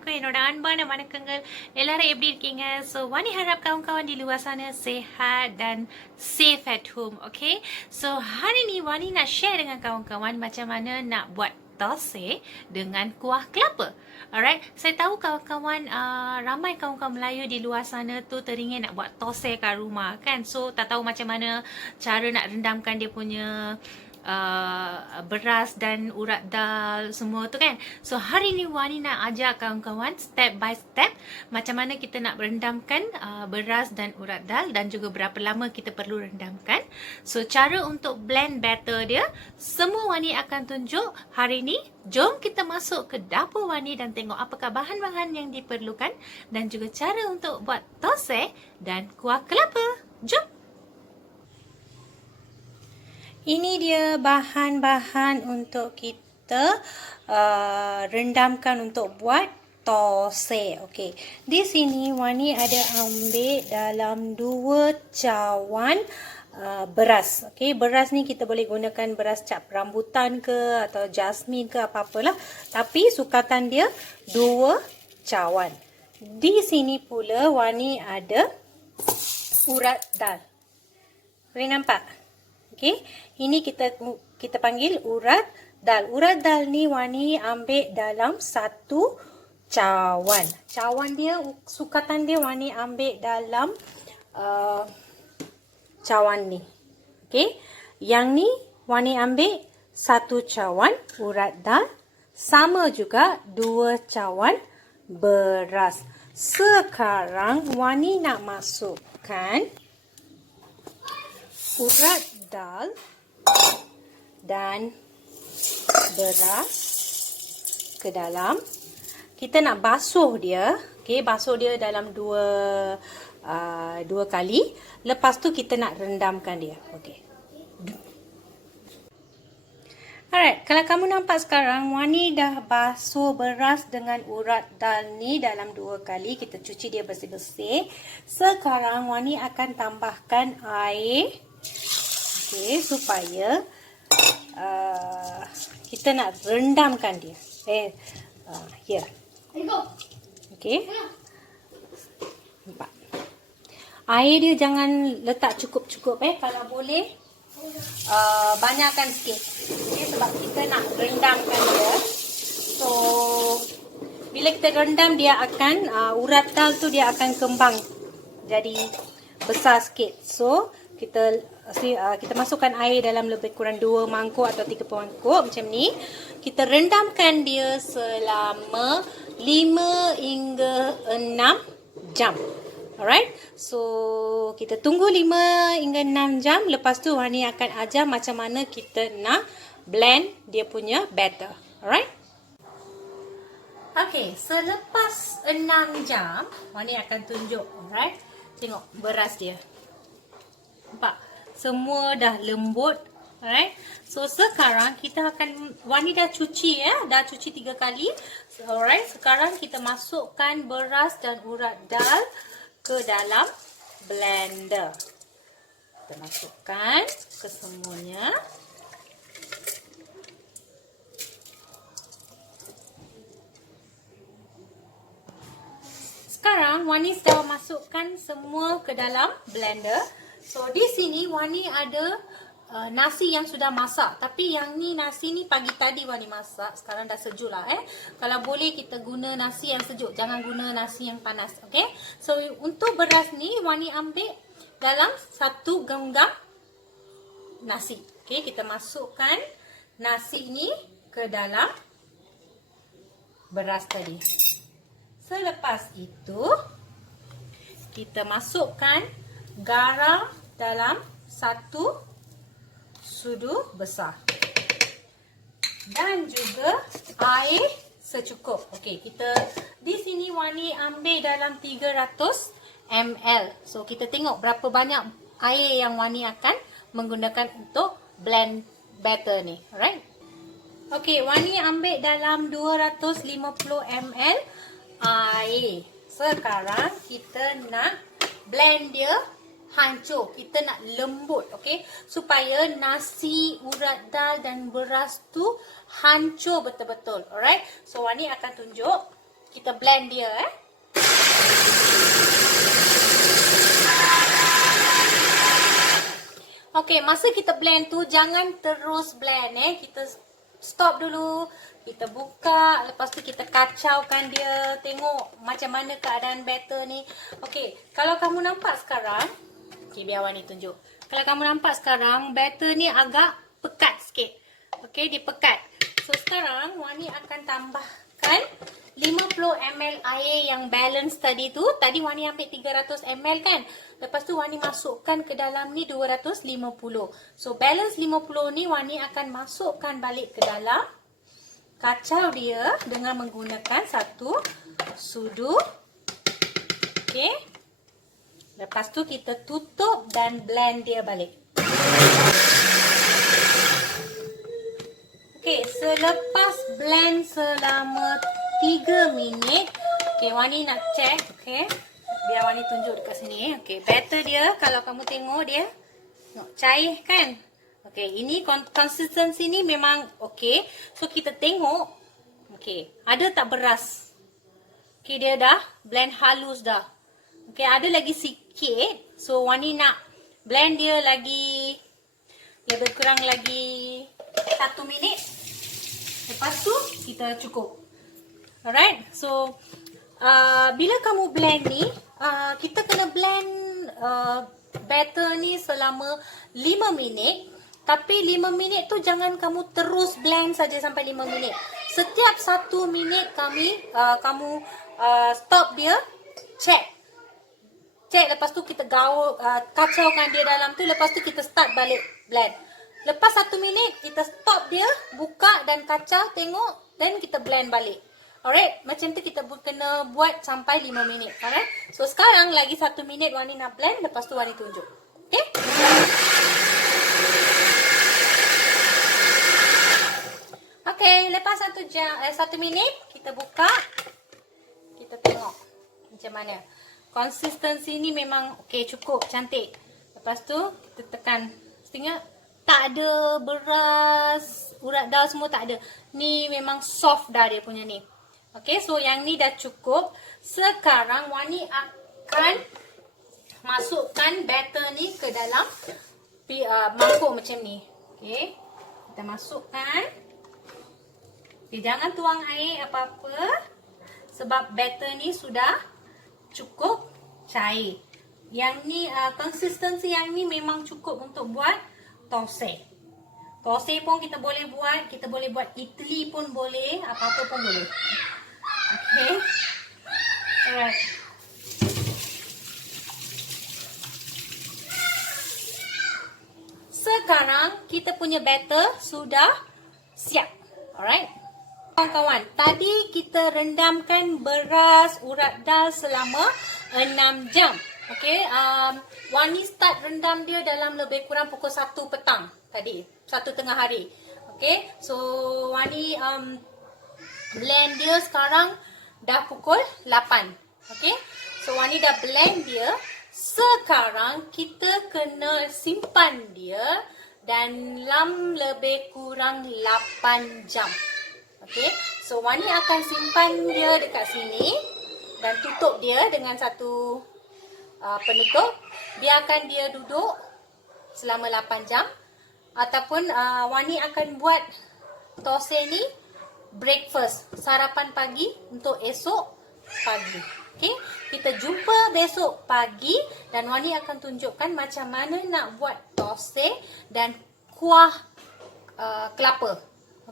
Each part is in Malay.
எல்லாருக்கும் என்னோட அன்பான வணக்கங்கள். எல்லாரும் எப்படி இருக்கீங்க? ஸோ Vani harap kawan-kawan di luar sana sehat dan safe at home. Okay? So hari ni Wani nak share dengan kawan-kawan macam mana nak buat thosai dengan kuah kelapa. Alright, saya tahu kawan-kawan ramai kawan-kawan Melayu di luar sana tu teringin nak buat thosai kat rumah kan. So tak tahu macam mana cara nak rendamkan dia punya beras dan urat dal semua tu kan. So hari ni Wani nak ajar kawan-kawan step by step macam mana kita nak rendamkan beras dan urat dal dan juga berapa lama kita perlu rendamkan. So cara untuk blend batter dia semua Wani akan tunjuk hari ni. Jom kita masuk ke dapur Wani dan tengok apakah bahan-bahan yang diperlukan dan juga cara untuk buat thosai dan kuah kelapa. Jom. Ini dia bahan-bahan untuk kita rendamkan untuk buat thosai. Okey. Di sini Wani ada ambil dalam 2 cawan beras. Okey, beras ni kita boleh gunakan beras cap rambutan ke atau jasmin ke apa-apalah. Tapi sukatan dia 2 cawan. Di sini pula Wani ada urat dal. Boleh nampak? Okey, ini kita panggil urat dal. Urat dal ni Wani ambil dalam 1 cawan. Cawan dia, sukatan dia Wani ambil dalam cawan ni. Okey, yang ni Wani ambil 1 cawan urat dal, sama juga 2 cawan beras. Sekarang Wani nak masukkan urat dal dan beras ke dalam. Kita nak basuh dia. Okey, basuh dia dalam 2 kali. Lepas tu kita nak rendamkan dia. Okey. Alright, kalau kamu nampak sekarang Wani dah basuh beras dengan urat dal ni dalam 2 kali. Kita cuci dia bersih-bersih. Sekarang Wani akan tambahkan air. Okey, supaya kita nak rendamkan dia. Here. Okey. Nampak. Air dia jangan letak cukup-cukup kalau boleh banyakkan sikit. Okay, sebab kita nak rendamkan dia. So bila kita rendam dia akan urat dal tu dia akan kembang jadi besar sikit. So kita masukkan air dalam lebih kurang 2 mangkuk atau 3 mangkuk macam ni. Kita rendamkan dia selama 5 hingga 6 jam. Alright. So kita tunggu 5 hingga 6 jam. Lepas tu Wani akan ajar macam mana kita nak blend dia punya batter. Alright. Okay, selepas 6 jam Wani akan tunjuk. Alright. Tengok beras dia. Nampak? Semua dah lembut. Alright. So sekarang kita akan, Wani dah cuci dah cuci 3 kali. Alright. Sekarang kita masukkan beras dan urat dal ke dalam blender. Kita masukkan ke semuanya. Sekarang Wani sudah masukkan semua ke dalam blender. So di sini Wani ada nasi yang sudah masak. Tapi yang ni nasi ni pagi tadi Wani masak. Sekarang dah sejuk lah Kalau boleh kita guna nasi yang sejuk. Jangan guna nasi yang panas. Okay. So untuk beras ni Wani ambil dalam 1 genggam nasi. Okay. Kita masukkan nasi ni ke dalam beras tadi. Selepas itu kita masukkan garam dalam 1 sudu besar dan juga air secukup. Okey, kita di sini Wani ambil dalam 300 ml. So kita tengok berapa banyak air yang Wani akan menggunakan untuk blend batter ni. Alright. Okey, Wani ambil dalam 250 ml air. Sekarang kita nak blend dia hancur. Kita nak lembut, okey, supaya nasi, urat dal dan beras tu hancur betul-betul. Alright. So Wani akan tunjuk. kita blend dia Okey, masa kita blend tu jangan terus blend kita stop dulu, kita buka, lepas tu kita kacaukan dia, tengok macam mana keadaan batter ni. Okey, kalau kamu nampak sekarang, okey biar Wani tunjuk. Kalau kamu nampak sekarang batter ni agak pekat sikit. Okey, dia pekat. So sekarang Wani akan tambahkan 50 ml air yang balance tadi tu. Tadi Wani ambil 300 ml kan. Lepas tu Wani masukkan ke dalam ni 250. So balance 50 ni Wani akan masukkan balik ke dalam. Kacau dia dengan menggunakan satu sudu. Okey. Lepas tu kita tutup dan blend dia balik. Okey, selepas blend selama 3 minit. Okey, Wani nak check. Okey. Biar Wani tunjuk dekat sini. Okey, batter dia kalau kamu tengok dia cair kan? Okey, ini konsistensi ni memang okey. So kita tengok. Okey, ada tak beras? Okey, dia dah blend halus dah. Okey, ada lagi sikit. So Wani nak blend dia lagi lebih kurang lagi 1 minit. Lepas tu kita cukup. Alright, so bila kamu blend ni, kita kena blend batter ni selama 5 minit. Tapi 5 minit tu jangan kamu terus blend saja sampai 5 minit. Setiap 1 minit kamu stop dia, check. Check, lepas tu kita gaul, kacaukan dia dalam tu. Lepas tu kita start balik blend. Lepas 1 minit, kita stop dia, buka dan kacau, tengok, dan kita blend balik. Alright, macam tu kita kena buat sampai 5 minit. Alright, so sekarang lagi 1 minit Wani nak blend, lepas tu Wani tunjuk. Okay? Okay, lepas 1 minit, kita buka. Kita tengok macam mana. Konsistensi ni memang okay, cukup, cantik. Lepas tu, kita tekan. Tengok, tak ada beras, urat dal semua tak ada. Ni memang soft dah dia punya ni. Okay, so yang ni dah cukup. Sekarang Wani akan masukkan batter ni ke dalam mangkuk macam ni. Okay, kita masukkan. Okay, jangan tuang air apa-apa. Sebab batter ni sudah cukup cair. Yang ni, konsistensi yang ni memang cukup untuk buat tosai. Tosai pun kita boleh buat idli pun boleh, apa-apa pun boleh. Okay. Alright. Sekarang kita punya batter sudah siap. Alright. Kawan-kawan, tadi kita rendamkan beras urat dal selama 6 jam. Okay, Wani start rendam dia dalam lebih kurang pukul 1 petang tadi, 1 tengah hari. Okay, so Wani blend dia sekarang dah pukul 8. Okay, so Wani dah blend dia. Sekarang kita kena simpan dia dalam lebih kurang 8 jam. Okay, so Wani akan simpan dia dekat sini dan tutup dia dengan satu penutup. Biarkan dia duduk selama 8 jam. Ataupun Wani akan buat tosai ni breakfast, sarapan pagi untuk esok pagi. Okay, kita jumpa besok pagi dan Wani akan tunjukkan macam mana nak buat tosai dan kuah kelapa.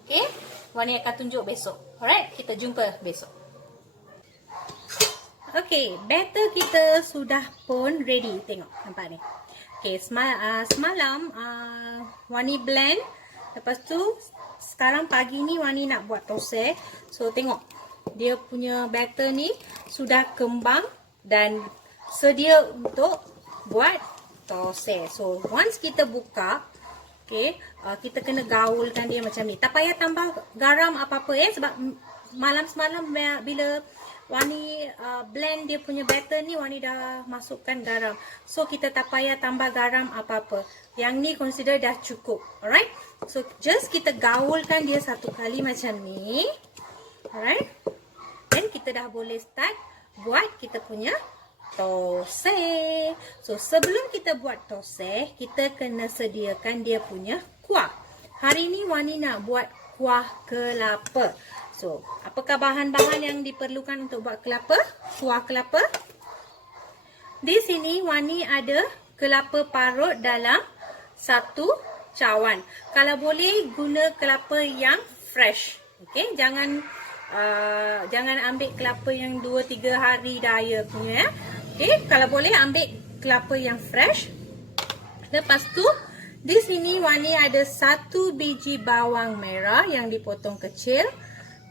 Okay, Wani akan tunjuk besok. Alright, kita jumpa besok. Okay, batter kita sudah pun ready. Tengok, nampak ni. Okay, semalam Wani blend. Lepas tu, sekarang pagi ni Wani nak buat tosai. So, tengok. Dia punya batter ni sudah kembang dan sedia untuk buat tosai. So, once kita buka, okay, kita kena gaulkan dia macam ni. Tak payah tambah garam apa-apa sebab malam semalam bila Wani blend dia punya batter ni, Wani dah masukkan garam. So, kita tak payah tambah garam apa-apa. Yang ni consider dah cukup. Alright? So, just kita gaulkan dia satu kali macam ni. Alright? Dan kita dah boleh start buat kita punya toseh. So, sebelum kita buat toseh, kita kena sediakan dia punya kuah. Hari ni Wani nak buat kuah kelapa. So, apakah bahan-bahan yang diperlukan untuk buat kuah kelapa? Di sini Wani ada kelapa parut dalam 1 cawan. Kalau boleh guna kelapa yang fresh. Okey, jangan ambil kelapa yang 2-3 hari daya punya. Okey, kalau boleh ambil kelapa yang fresh. Lepas tu di sini Wani ada 1 biji bawang merah yang dipotong kecil,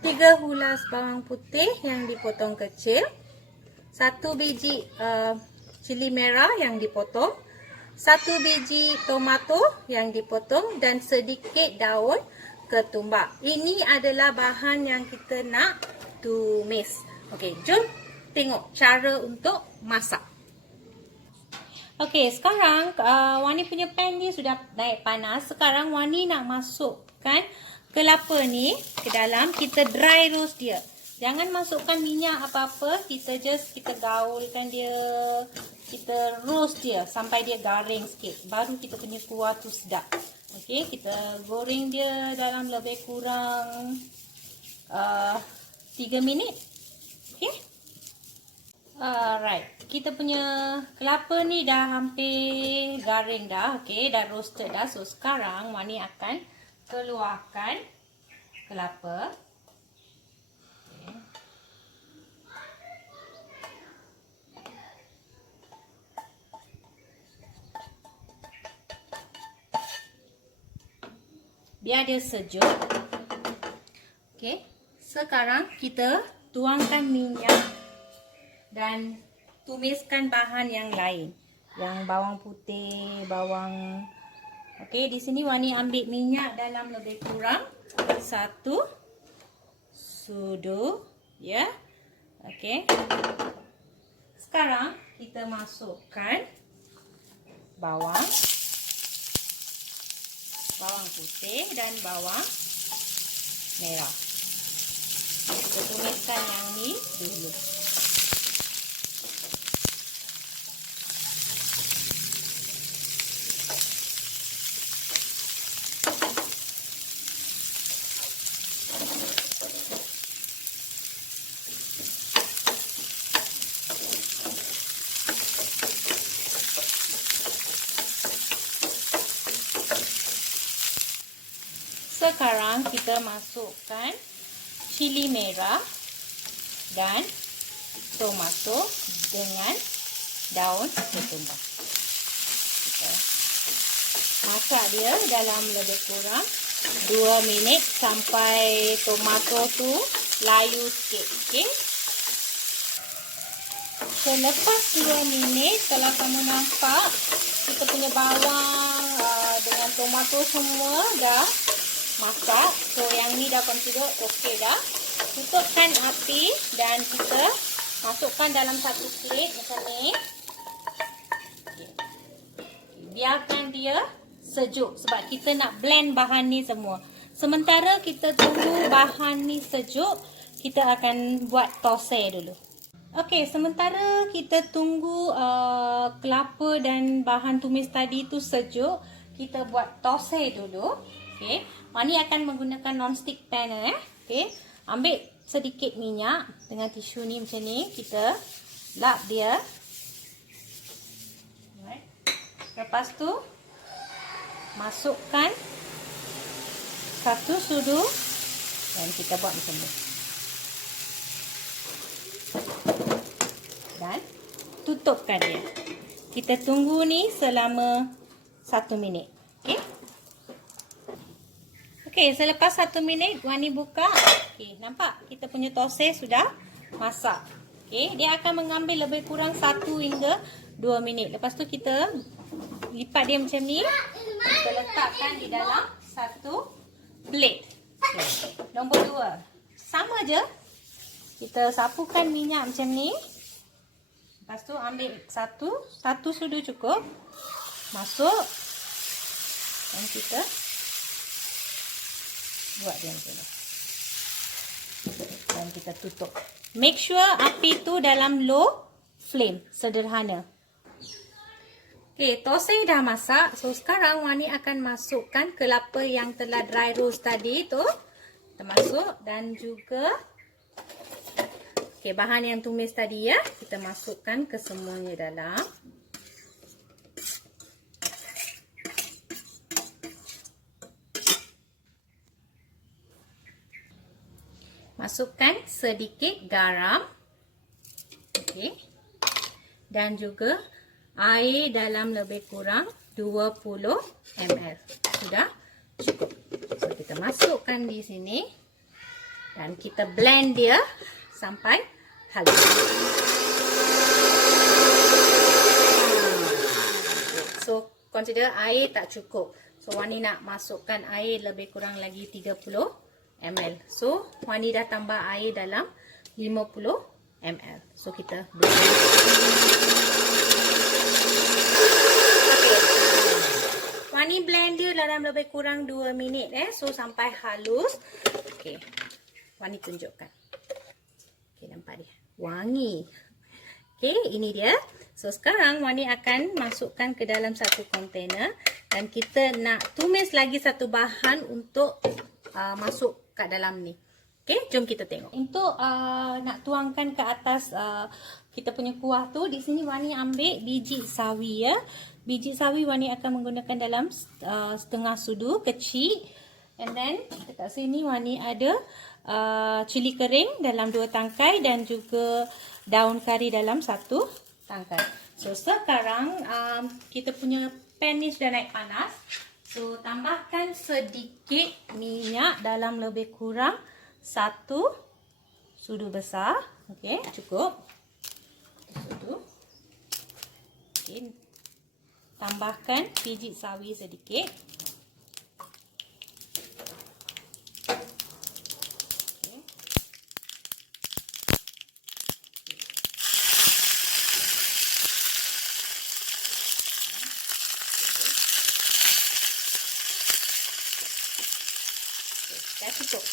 3 hulas bawang putih yang dipotong kecil, 1 biji cili merah yang dipotong, 1 biji tomato yang dipotong dan sedikit daun ketumbar. Ini adalah bahan yang kita nak tumis. Okey, jom tengok cara untuk masak. Okey, sekarang Wani punya pan ni sudah naik panas. Sekarang Wani nak masukkan kelapa ni ke dalam, kita dry roast dia. Jangan masukkan minyak apa-apa, kita gaulkan dia, kita roast dia sampai dia garing sikit. Baru kita punya kuah tu sedap. Okey, kita goreng dia dalam lebih kurang 3 minit. Okey. Alright, kita punya kelapa ni dah hampir garing dah. Okey, dah roasted dah. So sekarang Wani akan keluarkan kelapa. Okay. Biar dia sejuk. Okey, sekarang kita tuangkan minyak dan tumiskan bahan yang lain. Yang bawang putih, bawang. Okey, di sini Wani ambil minyak dalam lebih kurang 1 sudu, ya. Okey. Sekarang kita masukkan bawang putih dan bawang merah. Kita tumiskan yang ni dulu. Sekarang kita masukkan cili merah dan tomato dengan daun ketumbar. Kita masak dia dalam lebih kurang 2 minit sampai tomato tu layu sikit. Okey. Selepas 2 minit, kalau kamu nampak kita punya bawang dengan tomato semua dah masak. So yang ni dah consider okey dah. Tutupkan api dan kita masukkan dalam satu plate macam ni. Okay. Biarkan dia sejuk sebab kita nak blend bahan ni semua. Sementara kita tunggu bahan ni sejuk, kita akan buat toseh dulu. Okey, sementara kita tunggu kelapa dan bahan tumis tadi tu sejuk, kita buat toseh dulu. Okey, Wani akan menggunakan non-stick pan. Okey, ambil sedikit minyak dengan tisu ni macam ni, kita lap dia. Alright. Lepas tu masukkan 1 sudu dan kita buat macam ni. Dan tutupkan dia. Kita tunggu ni selama 1 minit. Okey. Okey, selepas 1 minit Wani buka. Okey, nampak kita punya toseh sudah masak. Okey, dia akan mengambil lebih kurang 1 hingga 2 minit. Lepas tu kita lipat dia macam ni. Kita letakkan di dalam satu plate. Okay. Nombor 2. Sama je. Kita sapukan minyak macam ni. Lepas tu ambil satu sudu cukup. Masuk. Dan kita buat dia macam ni. Dan Dan kita tutup. Make sure api tu dalam low flame. Sederhana. Okay, tosai dah masak. So, sekarang Wani akan masukkan kelapa yang telah dry roast tadi tu. Kita masuk dan juga okay, bahan yang tumis tadi ya. Kita masukkan ke semuanya dalam. Masukkan sedikit garam. Okay. Dan juga air dalam lebih kurang 20 ml. Sudah cukup. So, kita masukkan di sini. Dan kita blend dia sampai halus. So, consider air tak cukup. So, Wani nak masukkan air lebih kurang lagi 30 ml. So, Wani dah tambah air dalam 50 ml. So, kita blend. Wani blend dia dalam lebih kurang 2 minit so sampai halus. Okey. Wani tunjukkan. Okey, nampak dia. Wangi. Okey, ini dia. So sekarang Wani akan masukkan ke dalam satu kontainer dan kita nak tumis lagi satu bahan untuk masuk kat dalam ni. Okey, jom kita tengok. Untuk nak tuangkan ke atas kita punya kuah tu, di sini Wani ambil biji sawi ya. Biji sawi Wani akan menggunakan dalam setengah sudu kecil. And then dekat sini Wani ada cili kering dalam 2 tangkai dan juga daun kari dalam 1 tangkai. So sekarang kita punya pan ni sudah naik panas. So tambahkan sedikit minyak dalam lebih kurang 1 sudu besar. Okey, cukup. Sudu. Okey. Tambahkan biji sawi sedikit. Okay. Dah cukup.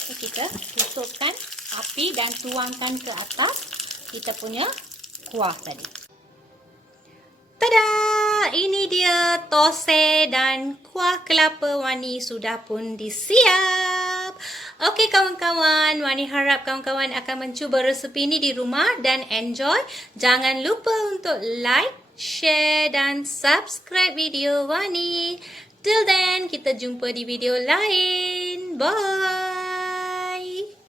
So, kita tutupkan api dan tuangkan ke atas kita punya kuah tadi. Tada! Ini dia tosai dan kuah kelapa Wani sudah pun disiap. Okey kawan-kawan, Wani harap kawan-kawan akan mencuba resepi ini di rumah dan enjoy. Jangan lupa untuk like, share dan subscribe video Wani. Till then, kita jumpa di video lain. Bye!